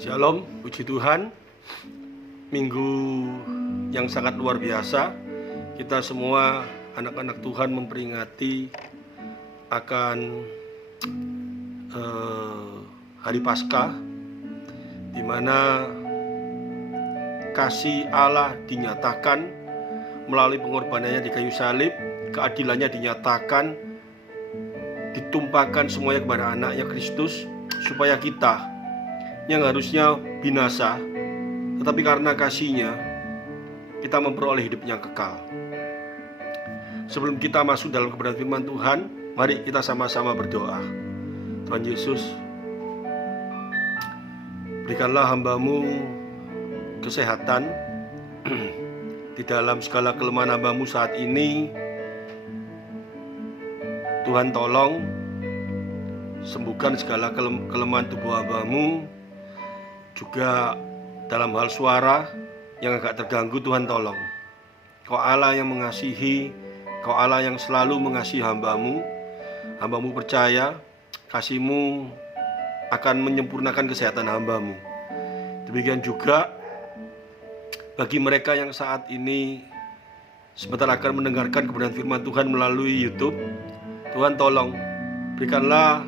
Shalom, puji Tuhan. Minggu yang sangat luar biasa. Kita semua anak-anak Tuhan memperingati akan hari Paskah, di mana kasih Allah dinyatakan melalui pengorbanannya di kayu salib, keadilannya dinyatakan, ditumpahkan semuanya kepada anaknya Kristus, supaya kita yang harusnya binasa, tetapi karena kasih-Nya kita memperoleh hidup yang kekal. Sebelum kita masuk dalam kebenaran firman Tuhan, mari kita sama-sama berdoa. Tuhan Yesus, berikanlah hamba-Mu kesehatan di dalam segala kelemahan hamba-Mu saat ini. Tuhan, tolong sembuhkan segala kelemahan tubuh hamba-Mu. Juga dalam hal suara yang agak terganggu, Tuhan tolong. Kau Allah yang mengasihi, Kau Allah yang selalu mengasihi hamba-Mu. Hamba-Mu percaya kasih-Mu akan menyempurnakan kesehatan hamba-Mu. Demikian juga bagi mereka yang saat ini sebentar akan mendengarkan kebenaran firman Tuhan melalui YouTube. Tuhan tolong berikanlah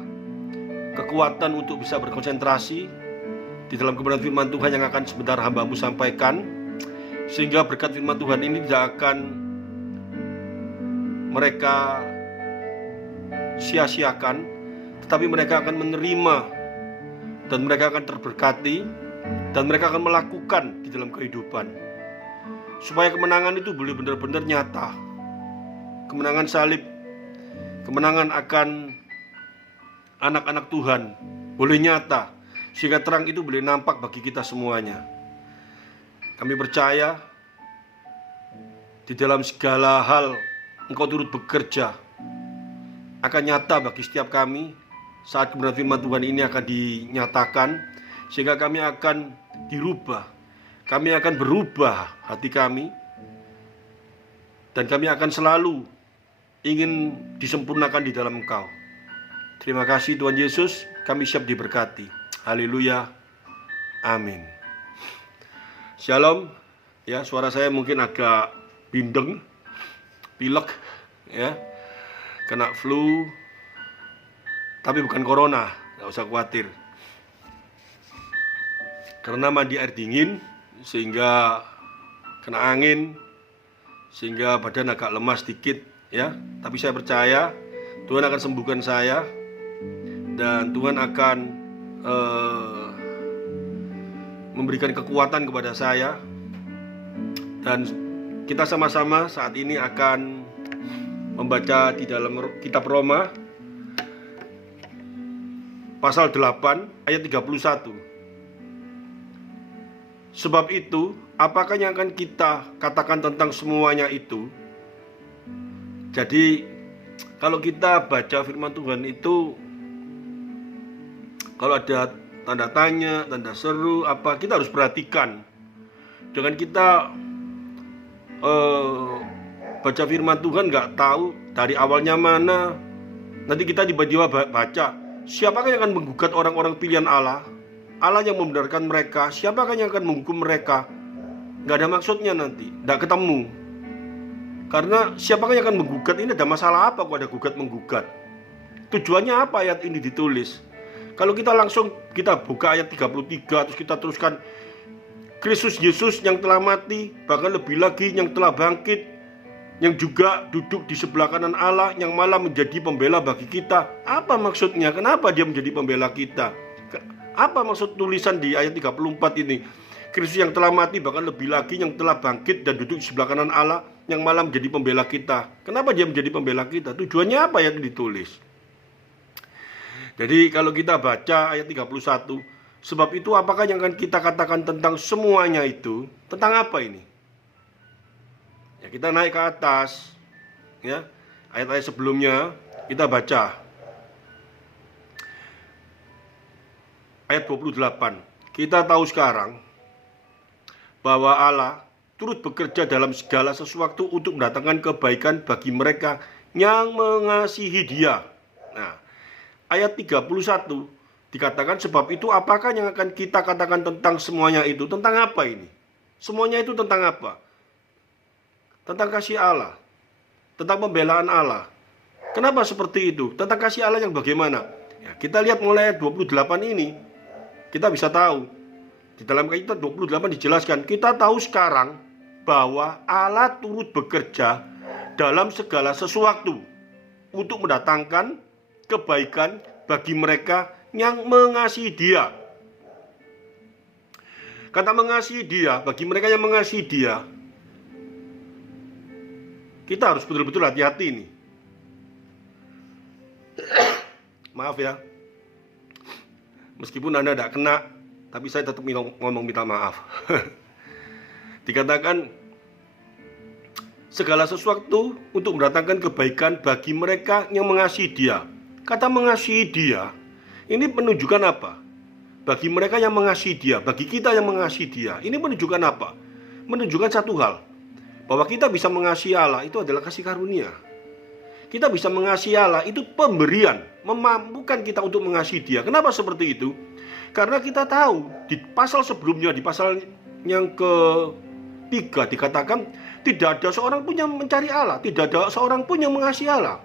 kekuatan untuk bisa berkonsentrasi di dalam kebenaran firman Tuhan yang akan sebentar hamba-Mu sampaikan, sehingga berkat firman Tuhan ini tidak akan mereka sia-siakan, tetapi mereka akan menerima, dan mereka akan terberkati, dan mereka akan melakukan di dalam kehidupan, supaya kemenangan itu boleh benar-benar nyata. Kemenangan salib, kemenangan akan anak-anak Tuhan boleh nyata, sehingga terang itu boleh nampak bagi kita semuanya. Kami percaya di dalam segala hal Engkau turut bekerja, akan nyata bagi setiap kami saat kebenaran firman Tuhan ini akan dinyatakan, sehingga kami akan dirubah, kami akan berubah hati kami, dan kami akan selalu ingin disempurnakan di dalam Engkau. Terima kasih Tuhan Yesus, kami siap diberkati. Haleluya, amin. Shalom. Ya, suara saya mungkin agak bindeng, pilek, ya, kena flu, tapi bukan corona, nggak usah khawatir. Karena mandi air dingin, sehingga kena angin, sehingga badan agak lemas sedikit, ya. Tapi saya percaya Tuhan akan sembuhkan saya, dan Tuhan akan memberikan kekuatan kepada saya. Dan kita sama-sama saat ini akan membaca di dalam kitab Roma pasal 8 ayat 31. Sebab itu, apakah yang akan kita katakan tentang semuanya itu? Jadi kalau kita baca firman Tuhan itu, kalau ada tanda tanya, tanda seru, apa, kita harus perhatikan. Jangan kita baca firman Tuhan nggak tahu dari awalnya mana. Nanti kita tiba-tiba baca, siapakah yang akan menggugat orang-orang pilihan Allah? Allah yang membenarkan mereka, siapakah yang akan menghukum mereka? Nggak ada maksudnya nanti, nggak ketemu. Karena siapakah yang akan menggugat, ini ada masalah apa kok ada gugat-menggugat? Tujuannya apa ayat ini ditulis? Kalau kita langsung kita buka ayat 33, terus kita teruskan, Kristus Yesus yang telah mati, bahkan lebih lagi yang telah bangkit, yang juga duduk di sebelah kanan Allah, yang malah menjadi pembela bagi kita. Apa maksudnya? Kenapa dia menjadi pembela kita? Apa maksud tulisan di ayat 34 ini? Kristus yang telah mati, bahkan lebih lagi yang telah bangkit dan duduk di sebelah kanan Allah, yang malah menjadi pembela kita. Kenapa dia menjadi pembela kita? Tujuannya apa yang ditulis? Jadi kalau kita baca ayat 31, sebab itu apakah yang akan kita katakan tentang semuanya itu? Tentang apa ini? Ya, kita naik ke atas, ya. Ayat-ayat sebelumnya kita baca. Ayat 28. Kita tahu sekarang bahwa Allah turut bekerja dalam segala sesuatu untuk mendatangkan kebaikan bagi mereka yang mengasihi Dia. Nah, ayat 31 Dikatakan sebab itu apakah yang akan kita katakan tentang semuanya itu? Tentang apa ini? Semuanya itu tentang apa? Tentang kasih Allah, tentang pembelaan Allah. Kenapa seperti itu? Tentang kasih Allah yang bagaimana? Ya, kita lihat mulai ayat 28 ini, kita bisa tahu. Di dalam ayat 28 dijelaskan, kita tahu sekarang bahwa Allah turut bekerja dalam segala sesuatu untuk mendatangkan kebaikan bagi mereka yang mengasihi Dia. Kata mengasihi Dia, bagi mereka yang mengasihi Dia, kita harus betul-betul hati-hati nih. Maaf ya, meskipun Anda tidak kena, tapi saya tetap ngomong minta maaf. Dikatakan segala sesuatu untuk mendatangkan kebaikan bagi mereka yang mengasihi Dia. Kata mengasihi Dia ini menunjukkan apa? Bagi mereka yang mengasihi Dia, bagi kita yang mengasihi Dia, ini menunjukkan apa? Menunjukkan satu hal, bahwa kita bisa mengasihi Allah itu adalah kasih karunia. Kita bisa mengasihi Allah itu pemberian, memampukan kita untuk mengasihi Dia. Kenapa seperti itu? Karena kita tahu di pasal sebelumnya, di pasal yang ke-3 dikatakan tidak ada seorang pun yang mencari Allah, tidak ada seorang pun yang mengasihi Allah.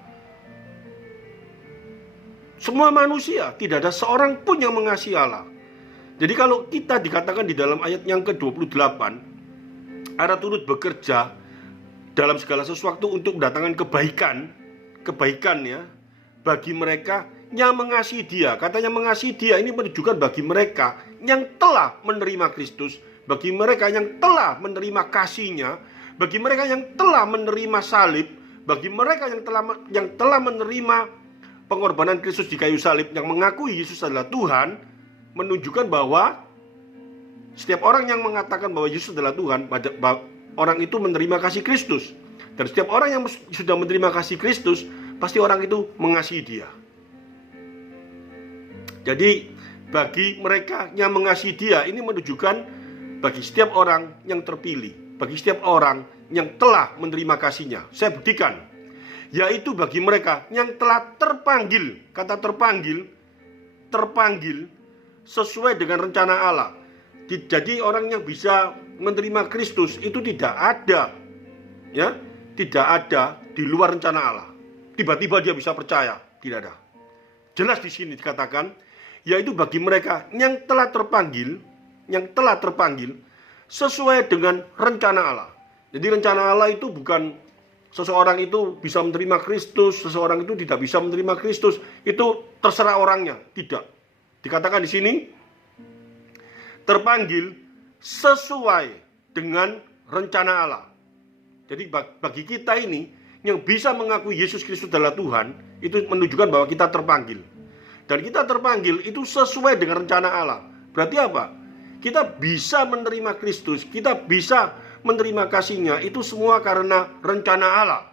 Semua manusia, tidak ada seorang pun yang mengasihi Allah. Jadi kalau kita dikatakan di dalam ayat yang ke-28, Allah turut bekerja dalam segala sesuatu untuk mendatangkan kebaikan ya, bagi mereka yang mengasihi Dia. Katanya mengasihi Dia ini menunjukkan bagi mereka yang telah menerima Kristus, bagi mereka yang telah menerima kasih-Nya, bagi mereka yang telah menerima salib, bagi mereka yang telah menerima pengorbanan Kristus di kayu salib, yang mengakui Yesus adalah Tuhan, menunjukkan bahwa setiap orang yang mengatakan bahwa Yesus adalah Tuhan, orang itu menerima kasih Kristus. Dan setiap orang yang sudah menerima kasih Kristus, pasti orang itu mengasihi Dia. Jadi bagi mereka yang mengasihi Dia, ini menunjukkan bagi setiap orang yang terpilih, bagi setiap orang yang telah menerima kasih-Nya. Saya buktikan, yaitu bagi mereka yang telah terpanggil. Kata terpanggil sesuai dengan rencana Allah. Jadi orang yang bisa menerima Kristus itu tidak ada, ya, tidak ada di luar rencana Allah. Tiba-tiba dia bisa percaya, tidak ada. Jelas di sini dikatakan, yaitu bagi mereka yang telah terpanggil sesuai dengan rencana Allah. Jadi rencana Allah itu bukan seseorang itu bisa menerima Kristus, seseorang itu tidak bisa menerima Kristus, itu terserah orangnya. Tidak. Dikatakan di sini terpanggil sesuai dengan rencana Allah. Jadi bagi kita ini yang bisa mengakui Yesus Kristus adalah Tuhan, itu menunjukkan bahwa kita terpanggil. Dan kita terpanggil itu sesuai dengan rencana Allah. Berarti apa? Kita bisa menerima Kristus, kita bisa menerima kasih-Nya, itu semua karena rencana Allah.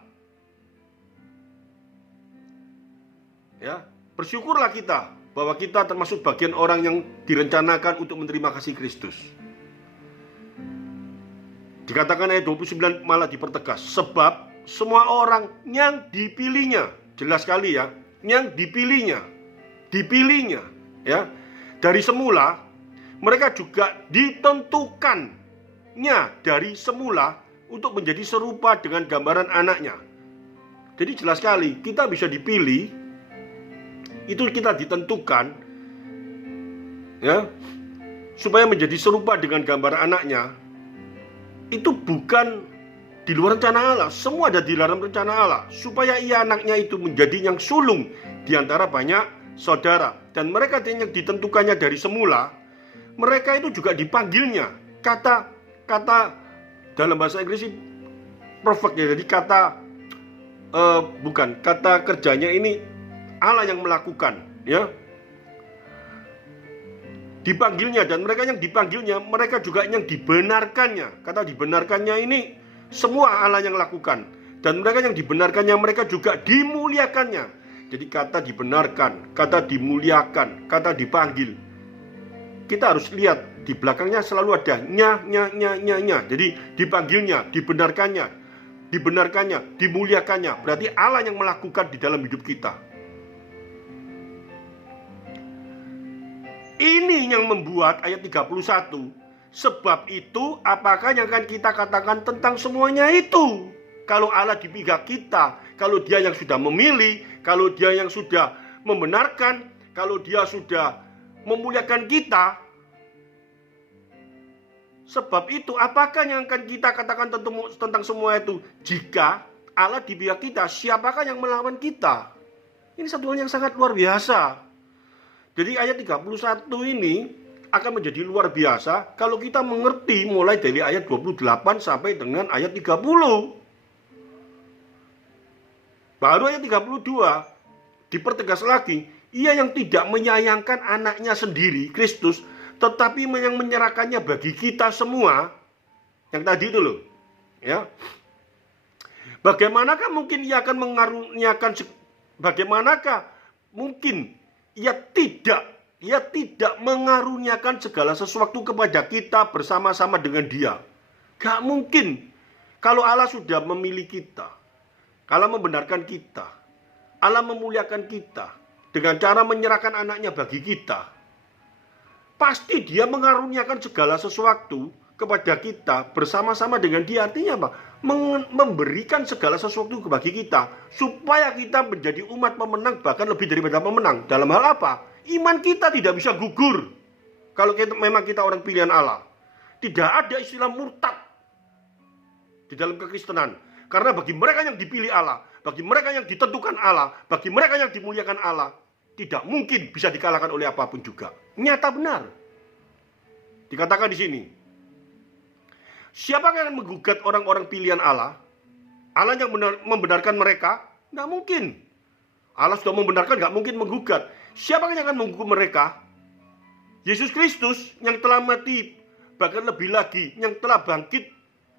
Ya, bersyukurlah kita bahwa kita termasuk bagian orang yang direncanakan untuk menerima kasih Kristus. Dikatakan ayat 29 malah dipertegas, sebab semua orang yang dipilihnya, jelas sekali ya, yang dipilihnya, ya, dari semula, mereka juga ditentukannya dari semula untuk menjadi serupa dengan gambaran anaknya. Jadi jelas sekali, kita bisa dipilih, itu kita ditentukan, ya, supaya menjadi serupa dengan gambar anaknya. Itu bukan di luar rencana Allah, semua ada di dalam rencana Allah, supaya ia anaknya itu menjadi yang sulung di antara banyak saudara. Dan mereka yang ditentukannya dari semula, mereka itu juga dipanggilnya. Kata dalam bahasa Inggris perfect ya, jadi kata kerjanya ini Allah yang melakukan, ya. Dipanggilnya, dan mereka yang dipanggilnya, mereka juga yang dibenarkannya. Kata dibenarkannya ini semua Allah yang lakukan. Dan mereka yang dibenarkannya, mereka juga dimuliakannya. Jadi kata dibenarkan, kata dimuliakan, kata dipanggil, kita harus lihat di belakangnya selalu ada nya. Jadi dipanggilnya, dibenarkannya, dimuliakannya. Berarti Allah yang melakukan di dalam hidup kita. Ini yang membuat ayat 31. Sebab itu apakah yang akan kita katakan tentang semuanya itu? Kalau Allah di pihak kita, kalau Dia yang sudah memilih, kalau Dia yang sudah membenarkan, kalau Dia sudah memuliakan kita. Sebab itu apakah yang akan kita katakan tentang semua itu? Jika Allah di pihak kita, siapakah yang melawan kita? Ini satu hal yang sangat luar biasa. Jadi ayat 31 ini akan menjadi luar biasa kalau kita mengerti mulai dari ayat 28 sampai dengan ayat 30. Baru ayat 32 dipertegas lagi, Ia yang tidak menyayangkan anaknya sendiri, Kristus, tetapi yang menyerahkannya bagi kita semua. Yang tadi itu loh, ya. Bagaimanakah mungkin Ia akan mengaruniakan, bagaimanakah mungkin Ia tidak mengaruniakan segala sesuatu kepada kita bersama-sama dengan Dia. Gak mungkin. Kalau Allah sudah memilih kita, Allah membenarkan kita, Allah memuliakan kita dengan cara menyerahkan anaknya bagi kita, pasti Dia mengaruniakan segala sesuatu kepada kita bersama-sama dengan Dia. Artinya apa? Memberikan segala sesuatu bagi kita supaya kita menjadi umat pemenang, bahkan lebih daripada pemenang. Dalam hal apa? Iman kita tidak bisa gugur kalau memang kita orang pilihan Allah. Tidak ada istilah murtad di dalam kekristenan, karena bagi mereka yang dipilih Allah, bagi mereka yang ditentukan Allah, bagi mereka yang dimuliakan Allah, tidak mungkin bisa dikalahkan oleh apapun juga. Nyata benar. Dikatakan di sini, siapa yang akan menggugat orang-orang pilihan Allah? Allah yang membenarkan mereka? Nggak mungkin. Allah sudah membenarkan, nggak mungkin menggugat. Siapa yang akan menghukum mereka? Yesus Kristus yang telah mati, bahkan lebih lagi, yang telah bangkit,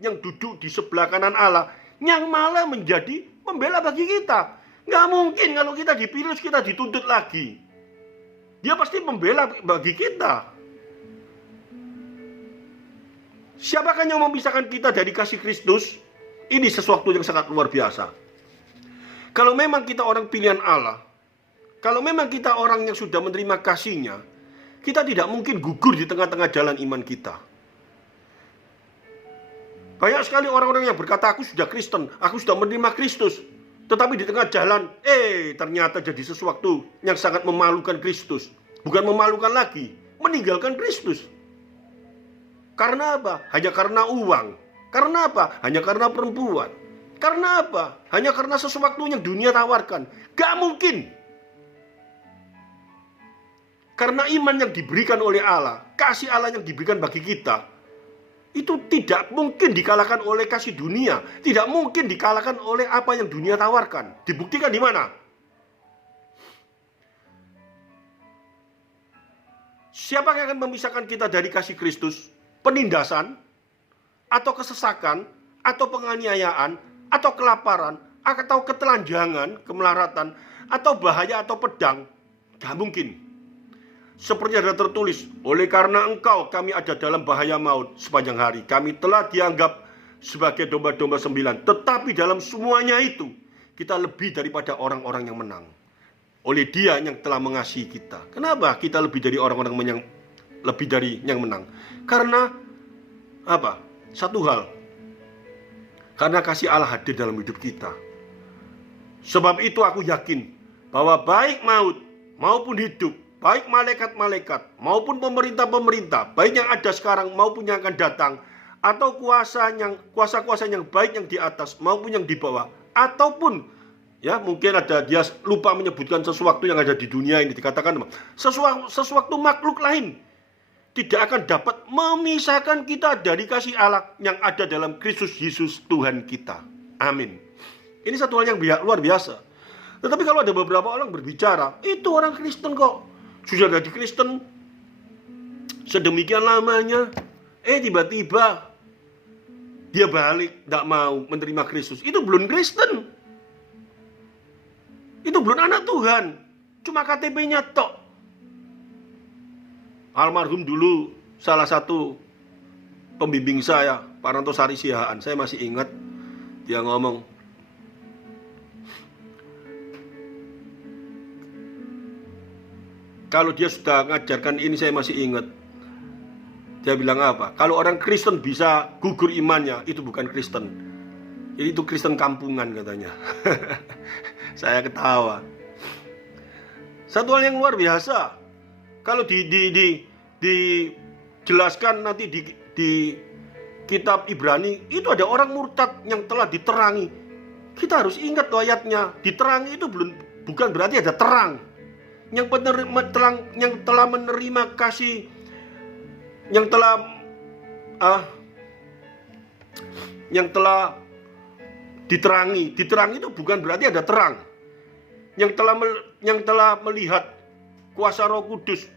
yang duduk di sebelah kanan Allah, yang malah menjadi pembela bagi kita. Nggak mungkin kalau kita dipilih, kita dituntut lagi. Dia pasti membela bagi kita. Siapakah yang memisahkan kita dari kasih Kristus? Ini sesuatu yang sangat luar biasa. Kalau memang kita orang pilihan Allah, kalau memang kita orang yang sudah menerima kasih-Nya, kita tidak mungkin gugur di tengah-tengah jalan iman kita. Banyak sekali orang-orang yang berkata, aku sudah Kristen, aku sudah menerima Kristus. Tetapi di tengah jalan, ternyata jadi sesuatu yang sangat memalukan Kristus. Bukan memalukan lagi, meninggalkan Kristus. Karena apa? Hanya karena uang. Karena apa? Hanya karena perempuan. Karena apa? Hanya karena sesuatu yang dunia tawarkan. Gak mungkin. Karena iman yang diberikan oleh Allah, kasih Allah yang diberikan bagi kita, itu tidak mungkin dikalahkan oleh kasih dunia. Tidak mungkin dikalahkan oleh apa yang dunia tawarkan. Dibuktikan di mana? Siapa yang akan memisahkan kita dari kasih Kristus? Penindasan, atau kesesakan, atau penganiayaan, atau kelaparan, atau ketelanjangan, kemelaratan, atau bahaya, atau pedang? Gak mungkin. Seperti ada tertulis, oleh karena engkau kami ada dalam bahaya maut sepanjang hari. Kami telah dianggap sebagai domba-domba sembilan. Tetapi dalam semuanya itu, kita lebih daripada orang-orang yang menang. Oleh Dia yang telah mengasihi kita. Kenapa kita lebih dari orang-orang yang lebih dari yang menang? Karena apa? Satu hal. Karena kasih Allah hadir dalam hidup kita. Sebab itu aku yakin bahwa baik maut maupun hidup, baik malaikat-malaikat maupun pemerintah-pemerintah, baik yang ada sekarang maupun yang akan datang, atau kuasa-kuasa yang baik yang di atas maupun yang di bawah, ataupun ya mungkin ada dia lupa menyebutkan sesuatu yang ada di dunia ini, dikatakan sesuatu makhluk lain tidak akan dapat memisahkan kita dari kasih Allah yang ada dalam Kristus Yesus Tuhan kita. Amin. Ini satu hal yang luar biasa. Tetapi kalau ada beberapa orang berbicara, itu orang Kristen kok, sudah jadi Kristen sedemikian lamanya, tiba-tiba dia balik, tidak mau menerima Kristus. Itu belum Kristen. Itu belum anak Tuhan. Cuma KTP-nya tok. Almarhum dulu salah satu pembimbing saya, Pak Rantosari Sihaan, saya masih ingat dia ngomong, Kalau dia sudah mengajarkan ini, saya masih ingat. Dia bilang apa? Kalau orang Kristen bisa gugur imannya, itu bukan Kristen. Itu Kristen kampungan katanya. Saya ketawa. Satu hal yang luar biasa. Kalau dijelaskan nanti di kitab Ibrani, itu ada orang murtad yang telah diterangi. Kita harus ingat tuh ayatnya. Diterangi itu bukan berarti ada terang. Yang telah menerima kasih, yang telah diterangi itu bukan berarti ada terang. Yang telah melihat kuasa Roh Kudus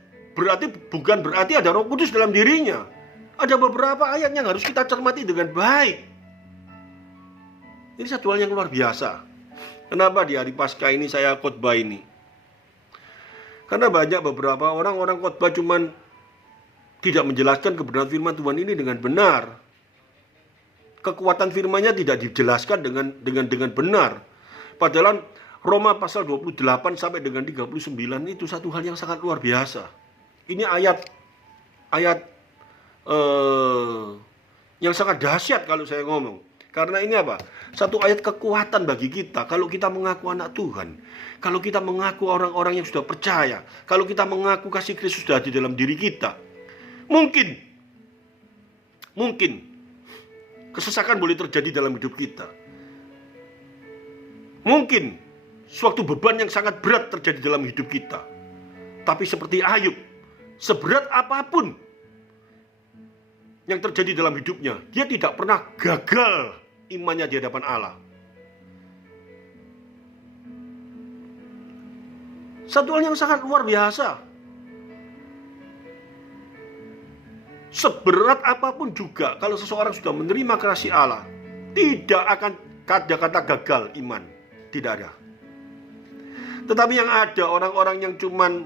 bukan berarti ada Roh Kudus dalam dirinya. Ada beberapa ayat yang harus kita cermati dengan baik. Ini satu hal yang luar biasa. Kenapa di hari Paskah ini saya khotbah ini? Karena banyak beberapa orang khotbah cuman tidak menjelaskan kebenaran firman Tuhan ini dengan benar. Kekuatan firman-Nya tidak dijelaskan dengan benar. Padahal Roma pasal 28 sampai dengan 39 itu satu hal yang sangat luar biasa. Ini ayat yang sangat dahsyat kalau saya ngomong. Karena ini apa? Satu ayat kekuatan bagi kita. Kalau kita mengaku anak Tuhan, kalau kita mengaku orang-orang yang sudah percaya, kalau kita mengaku kasih Kristus sudah di dalam diri kita, mungkin kesesakan boleh terjadi dalam hidup kita. Mungkin suatu beban yang sangat berat terjadi dalam hidup kita. Tapi seperti Ayub, seberat apapun yang terjadi dalam hidupnya, dia tidak pernah gagal imannya di hadapan Allah. Satu hal yang sangat luar biasa. Seberat apapun juga, kalau seseorang sudah menerima kasih Allah, tidak akan ada kata gagal iman. Tidak ada. Tetapi yang ada orang-orang yang cuman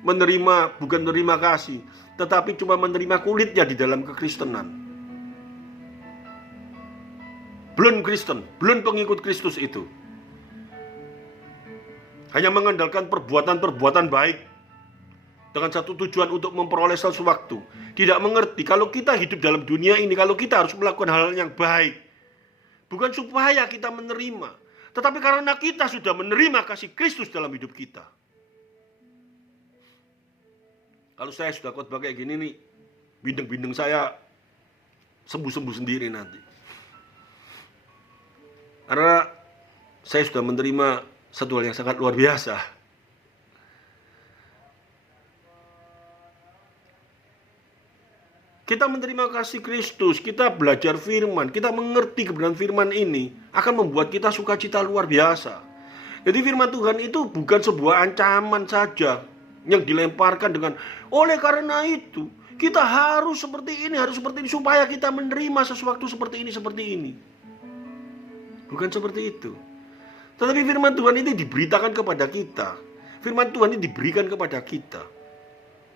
menerima, bukan menerima kasih, tetapi cuma menerima kulitnya di dalam kekristenan. Belum Kristen, belum pengikut Kristus itu. Hanya mengandalkan perbuatan-perbuatan baik dengan satu tujuan untuk memperoleh sesuatu. Tidak mengerti kalau kita hidup dalam dunia ini, kalau kita harus melakukan hal yang baik, bukan supaya kita menerima, tetapi karena kita sudah menerima kasih Kristus dalam hidup kita. Kalau saya sudah khotbah kayak gini nih, bindeng-bindeng saya sembuh-sembuh sendiri nanti. Karena saya sudah menerima satu hal yang sangat luar biasa. Kita menerima kasih Kristus, kita belajar firman, kita mengerti kebenaran firman ini, akan membuat kita sukacita luar biasa. Jadi firman Tuhan itu bukan sebuah ancaman saja yang dilemparkan dengan, oleh karena itu, kita harus seperti ini, supaya kita menerima sesuatu seperti ini. Bukan seperti itu. Tetapi firman Tuhan ini diberitakan kepada kita. Firman Tuhan ini diberikan kepada kita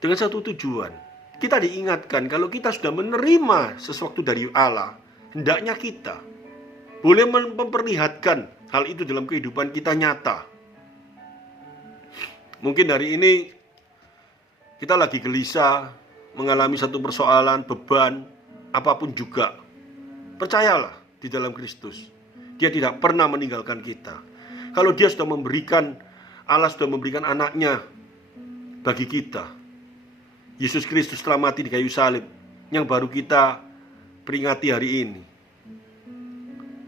dengan satu tujuan. Kita diingatkan kalau kita sudah menerima sesuatu dari Allah, hendaknya kita boleh memperlihatkan hal itu dalam kehidupan kita nyata. Mungkin hari ini kita lagi gelisah, mengalami satu persoalan, beban, apapun juga. Percayalah di dalam Kristus. Dia tidak pernah meninggalkan kita. Kalau dia sudah memberikan, Allah sudah memberikan anaknya bagi kita. Yesus Kristus telah mati di kayu salib, yang baru kita peringati hari ini.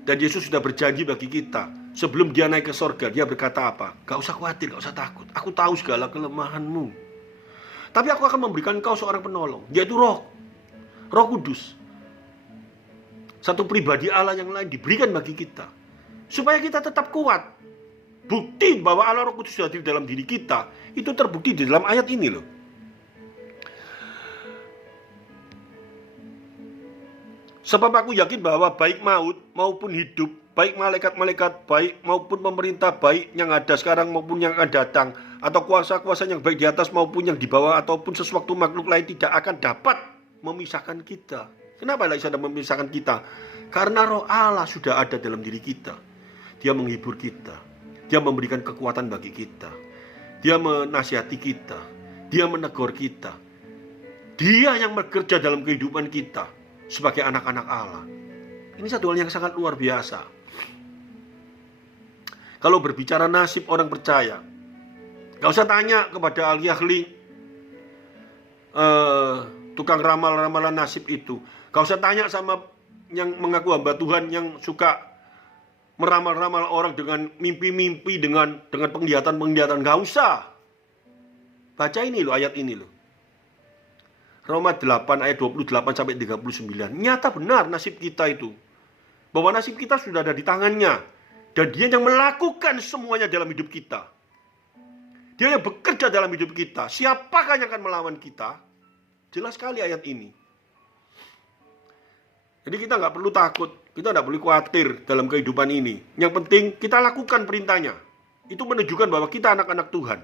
Dan Yesus sudah berjanji bagi kita, sebelum dia naik ke sorga, dia berkata apa? Gak usah khawatir, gak usah takut. Aku tahu segala kelemahanmu. Tapi aku akan memberikan kau seorang penolong, yaitu Roh Kudus. Satu pribadi Allah yang lain diberikan bagi kita, supaya kita tetap kuat. Bukti bahwa Allah Roh Kudus sudah di dalam diri kita, itu terbukti di dalam ayat ini loh. Sebab aku yakin bahwa baik maut maupun hidup, baik malaikat-malaikat baik maupun pemerintah baik yang ada sekarang maupun yang akan datang, atau kuasa-kuasa yang baik di atas maupun yang di bawah, ataupun sesuatu makhluk lain tidak akan dapat memisahkan kita. Kenapa tidak bisa memisahkan kita? Karena Roh Allah sudah ada dalam diri kita. Dia menghibur kita. Dia memberikan kekuatan bagi kita. Dia menasihati kita. Dia menegur kita. Dia yang bekerja dalam kehidupan kita sebagai anak-anak Allah. Ini satu hal yang sangat luar biasa. Kalau berbicara nasib orang percaya, gak usah tanya kepada ahli-ahli tukang ramal-ramalan nasib itu. Gak usah tanya sama yang mengaku hamba Tuhan yang suka meramal-ramal orang dengan mimpi-mimpi, dengan penglihatan-penglihatan. Gak usah. Baca ini loh, ayat ini loh. Roma 8 ayat 28 sampai 39. Nyata benar nasib kita itu. Bahwa nasib kita sudah ada di tangannya. Dan dia yang melakukan semuanya dalam hidup kita. Dia yang bekerja dalam hidup kita. Siapakah yang akan melawan kita? Jelas sekali ayat ini. Jadi kita nggak perlu takut. Kita nggak perlu khawatir dalam kehidupan ini. Yang penting kita lakukan perintahnya. Itu menunjukkan bahwa kita anak-anak Tuhan.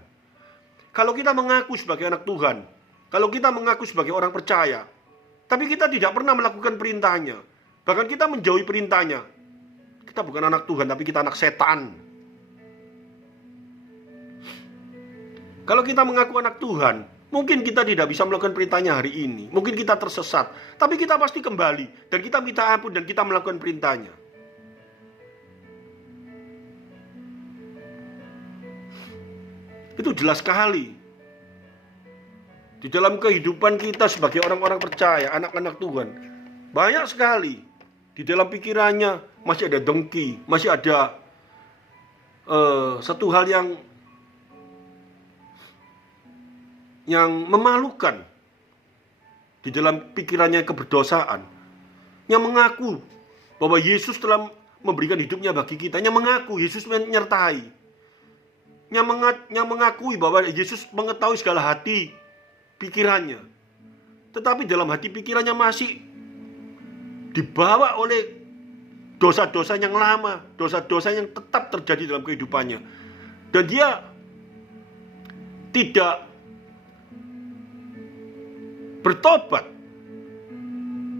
Kalau kita mengaku sebagai anak Tuhan, kalau kita mengaku sebagai orang percaya, tapi kita tidak pernah melakukan perintahnya, bahkan kita menjauhi perintahnya, kita bukan anak Tuhan, tapi kita anak setan. Kalau kita mengaku anak Tuhan, mungkin kita tidak bisa melakukan perintahnya hari ini. Mungkin kita tersesat, tapi kita pasti kembali. Dan kita minta ampun dan kita melakukan perintahnya. Itu jelas sekali. Di dalam kehidupan kita sebagai orang-orang percaya, anak-anak Tuhan, banyak sekali. Di dalam pikirannya masih ada dengki, masih ada satu hal yang memalukan. Di dalam pikirannya keberdosaan, yang mengaku bahwa Yesus telah memberikan hidupnya bagi kita, yang mengaku Yesus menyertai, yang mengakui bahwa Yesus mengetahui segala hati pikirannya, tetapi dalam hati pikirannya masih dibawa oleh dosa-dosa yang lama, dosa-dosa yang tetap terjadi dalam kehidupannya, dan dia tidak bertobat.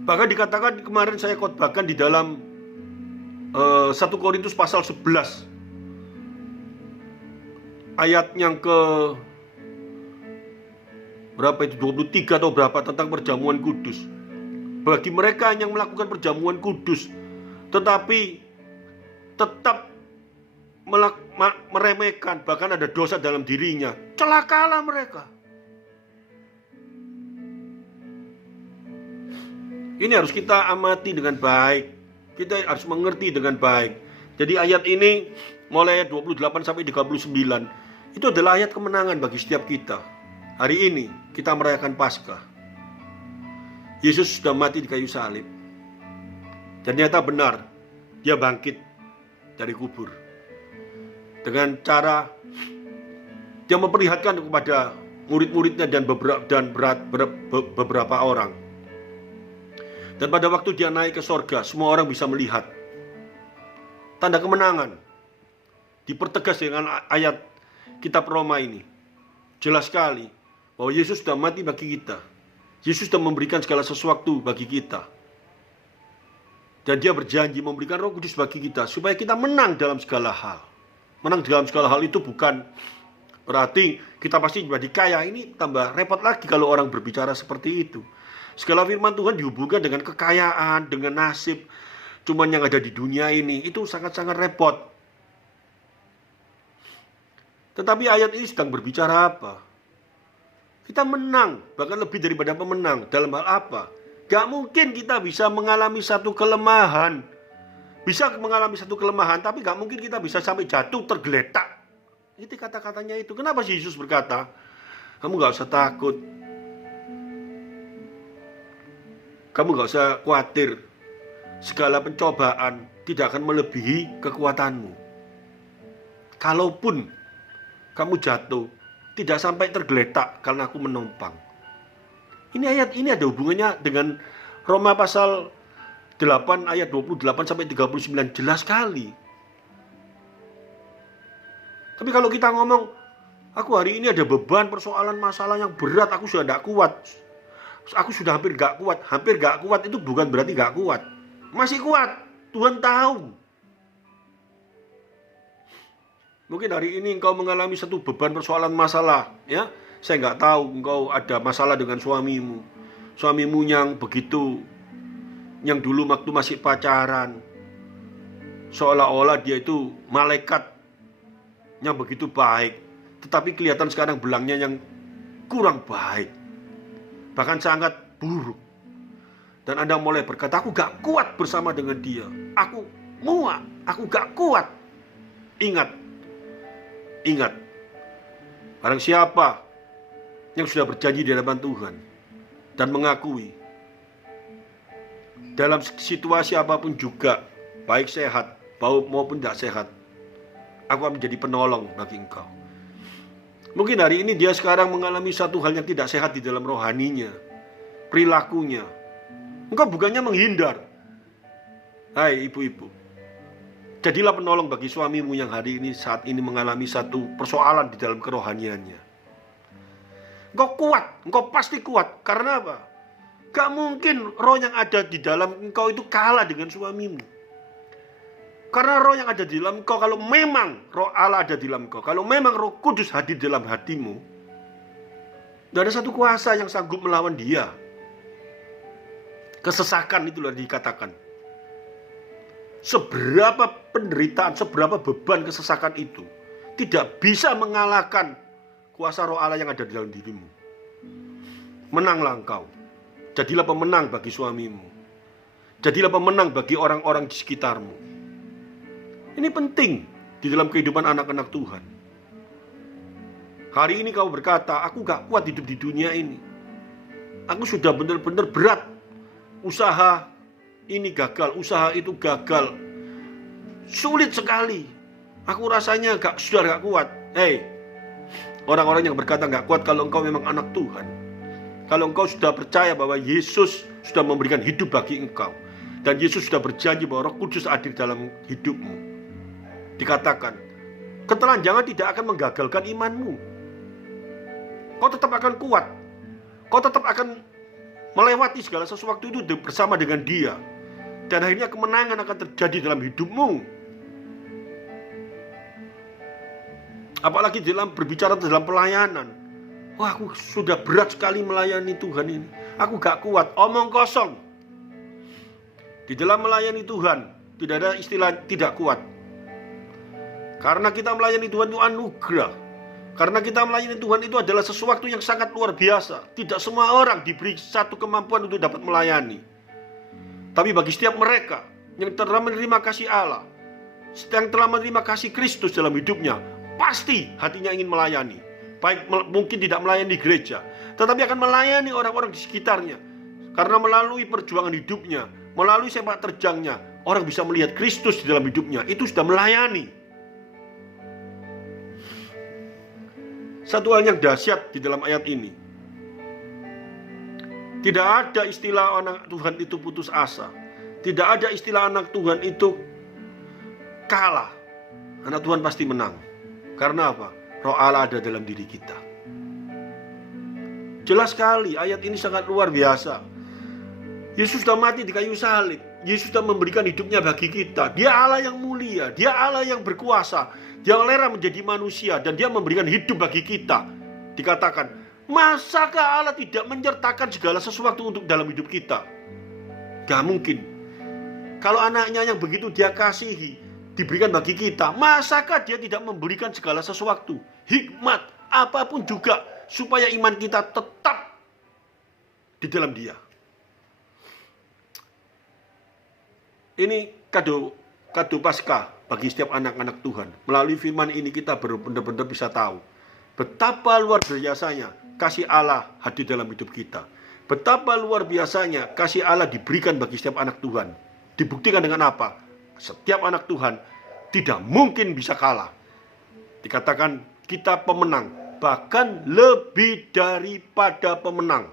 Bahkan dikatakan kemarin saya khotbahkan di dalam 1 Korintus pasal 11 ayat yang ke berapa itu, 23 atau berapa, tentang perjamuan kudus. Bagi mereka yang melakukan perjamuan kudus tetapi tetap meremehkan, bahkan ada dosa dalam dirinya, celakalah mereka. Ini harus kita amati dengan baik. Kita harus mengerti dengan baik. Jadi ayat ini mulai ayat 28 sampai 39 itu adalah ayat kemenangan bagi setiap kita. Hari ini kita merayakan Paskah. Yesus sudah mati di kayu salib. Dan ternyata benar, dia bangkit dari kubur. Dengan cara dia memperlihatkan kepada murid-muridnya dan beberapa orang. Dan pada waktu dia naik ke sorga, semua orang bisa melihat tanda kemenangan. Dipertegas dengan ayat kitab Roma ini. Jelas sekali bahwa Yesus sudah mati bagi kita. Yesus sudah memberikan segala sesuatu bagi kita. Dan dia berjanji memberikan Roh Kudus bagi kita supaya kita menang dalam segala hal. Menang dalam segala hal itu bukan berarti kita pasti menjadi kaya. Ini tambah repot lagi kalau orang berbicara seperti itu. Segala firman Tuhan dihubungkan dengan kekayaan, dengan nasib. Cuman yang ada di dunia ini, itu sangat-sangat repot. Tetapi ayat ini sedang berbicara apa? Kita menang, bahkan lebih daripada pemenang. Dalam hal apa? Gak mungkin kita bisa mengalami satu kelemahan. Bisa mengalami satu kelemahan, tapi gak mungkin kita bisa sampai jatuh tergeletak. Itu kata-katanya itu. Kenapa sih Yesus berkata, kamu gak usah takut. Kamu gak usah khawatir. Segala pencobaan tidak akan melebihi kekuatanmu. Kalaupun kamu jatuh, tidak sampai tergeletak karena aku menopang. Ini ayat ini ada hubungannya dengan Roma pasal 8 ayat 28 sampai 39, jelas sekali. Tapi kalau kita ngomong, aku hari ini ada beban, persoalan, masalah yang berat, aku sudah tidak kuat. Aku sudah hampir gak kuat. Hampir gak kuat itu bukan berarti gak kuat. Masih kuat. Tuhan tahu. Mungkin hari ini engkau mengalami satu beban, persoalan, masalah, ya. Saya nggak tahu engkau ada masalah dengan suamimu. Suamimu yang begitu, yang dulu waktu masih pacaran, seolah-olah dia itu malaikat yang begitu baik, tetapi kelihatan sekarang belangnya yang kurang baik, bahkan sangat buruk. Dan Anda mulai berkata, aku gak kuat bersama dengan dia, aku muak, aku gak kuat. Ingat, barang siapa yang sudah berjanji di hadapan Tuhan dan mengakui dalam situasi apapun juga, baik sehat maupun tidak sehat, aku akan menjadi penolong bagi engkau. Mungkin hari ini dia sekarang mengalami satu hal yang tidak sehat di dalam rohaninya, perilakunya. Engkau bukannya menghindar. Hai ibu-ibu, jadilah penolong bagi suamimu yang hari ini saat ini mengalami satu persoalan di dalam kerohaniannya. Engkau kuat, engkau pasti kuat. Karena apa? Gak mungkin roh yang ada di dalam engkau itu kalah dengan suamimu. Karena roh yang ada di dalam engkau, kalau memang roh Allah ada di dalam engkau, kalau memang Roh Kudus hadir dalam hatimu, tidak ada satu kuasa yang sanggup melawan dia. Kesesakan itulah dikatakan. Seberapa penderitaan, seberapa beban kesesakan itu tidak bisa mengalahkan kuasa roh Allah yang ada di dalam dirimu. Menanglah engkau. Jadilah pemenang bagi suamimu. Jadilah pemenang bagi orang-orang di sekitarmu. Ini penting di dalam kehidupan anak-anak Tuhan. Hari ini kau berkata, aku gak kuat hidup di dunia ini. Aku sudah benar-benar berat. Usaha ini gagal, usaha itu gagal. Sulit sekali. Aku rasanya sudah gak kuat. Hei, orang-orang yang berkata gak kuat kalau engkau memang anak Tuhan. Kalau engkau sudah percaya bahwa Yesus sudah memberikan hidup bagi engkau, dan Yesus sudah berjanji bahwa Roh Kudus hadir dalam hidupmu, dikatakan, ketelanjangan tidak akan menggagalkan imanmu. Kau tetap akan kuat. Kau tetap akan melewati segala sesuatu itu bersama dengan dia. Dan akhirnya kemenangan akan terjadi dalam hidupmu. Apalagi dalam berbicara dalam pelayanan. Wah, aku sudah berat sekali melayani Tuhan ini. Aku gak kuat, omong kosong. Di dalam melayani Tuhan tidak ada istilah tidak kuat. Karena kita melayani Tuhan itu anugerah. Karena kita melayani Tuhan itu adalah sesuatu yang sangat luar biasa. Tidak semua orang diberi satu kemampuan untuk dapat melayani. Tapi bagi setiap mereka yang telah menerima kasih Allah, yang telah menerima kasih Kristus dalam hidupnya, pasti hatinya ingin melayani. Baik mungkin tidak melayani gereja, tetapi akan melayani orang-orang di sekitarnya. Karena melalui perjuangan hidupnya, melalui sepak terjangnya, orang bisa melihat Kristus di dalam hidupnya. Itu sudah melayani. Satu hal yang dahsyat di dalam ayat ini, tidak ada istilah anak Tuhan itu putus asa. Tidak ada istilah anak Tuhan itu kalah. Anak Tuhan pasti menang. Karena apa? Roh Allah ada dalam diri kita. Jelas sekali, ayat ini sangat luar biasa. Yesus sudah mati di kayu salib. Yesus sudah memberikan hidupnya bagi kita. Dia Allah yang mulia, dia Allah yang berkuasa. Dia rela menjadi manusia dan dia memberikan hidup bagi kita. Dikatakan, masakah Allah tidak menyertakan segala sesuatu untuk dalam hidup kita? Gak mungkin. Kalau anaknya yang begitu dia kasihi, diberikan bagi kita, masakah dia tidak memberikan segala sesuatu, hikmat, apapun juga, supaya iman kita tetap di dalam dia. Ini kado Paskah bagi setiap anak-anak Tuhan. Melalui firman ini kita benar-benar bisa tahu betapa luar biasanya kasih Allah hadir dalam hidup kita. Betapa luar biasanya kasih Allah diberikan bagi setiap anak Tuhan. Dibuktikan dengan apa? Setiap anak Tuhan tidak mungkin bisa kalah. Dikatakan kita pemenang, bahkan lebih daripada pemenang.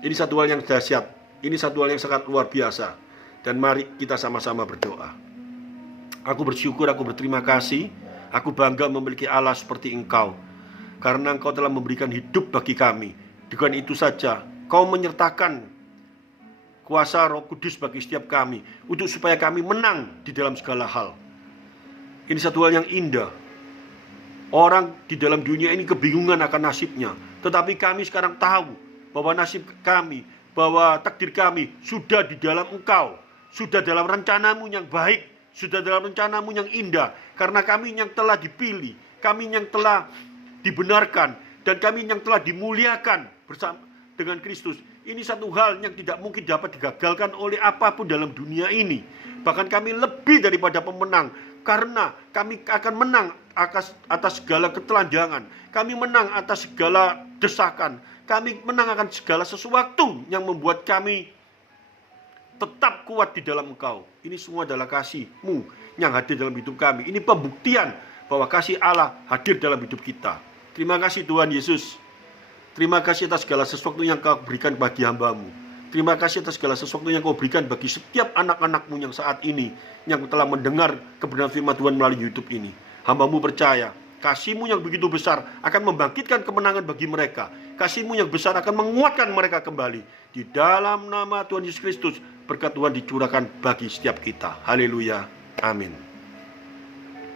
Ini satu hal yang dahsyat. Ini satu hal yang sangat luar biasa. Dan mari kita sama-sama berdoa. Aku bersyukur, aku berterima kasih. Aku bangga memiliki Allah seperti Engkau. Karena Engkau telah memberikan hidup bagi kami. Dengan itu saja, Kau menyertakan kuasa Roh Kudus bagi setiap kami. Untuk supaya kami menang di dalam segala hal. Ini satu hal yang indah. Orang di dalam dunia ini kebingungan akan nasibnya. Tetapi kami sekarang tahu bahwa nasib kami, bahwa takdir kami sudah di dalam Engkau. Sudah dalam rencanamu yang baik, sudah dalam rencanamu yang indah. Karena kami yang telah dipilih, kami yang telah dibenarkan, dan kami yang telah dimuliakan bersama dengan Kristus. Ini satu hal yang tidak mungkin dapat digagalkan oleh apapun dalam dunia ini. Bahkan kami lebih daripada pemenang, karena kami akan menang atas segala ketelanjangan. Kami menang atas segala desakan. Kami menang akan segala sesuatu yang membuat kami tetap kuat di dalam Engkau. Ini semua adalah kasih-Mu yang hadir dalam hidup kami. Ini pembuktian bahwa kasih Allah hadir dalam hidup kita. Terima kasih Tuhan Yesus. Terima kasih atas segala sesuatu yang Kau berikan bagi hamba-Mu. Terima kasih atas segala sesuatu yang Kau berikan bagi setiap anak-anak-Mu yang saat ini, yang telah mendengar kebenaran firman Tuhan melalui YouTube ini. Hamba-Mu percaya, kasih-Mu yang begitu besar akan membangkitkan kemenangan bagi mereka. Kasih-Mu yang besar akan menguatkan mereka kembali. Di dalam nama Tuhan Yesus Kristus, berkat Tuhan dicurahkan bagi setiap kita. Haleluya. Amin.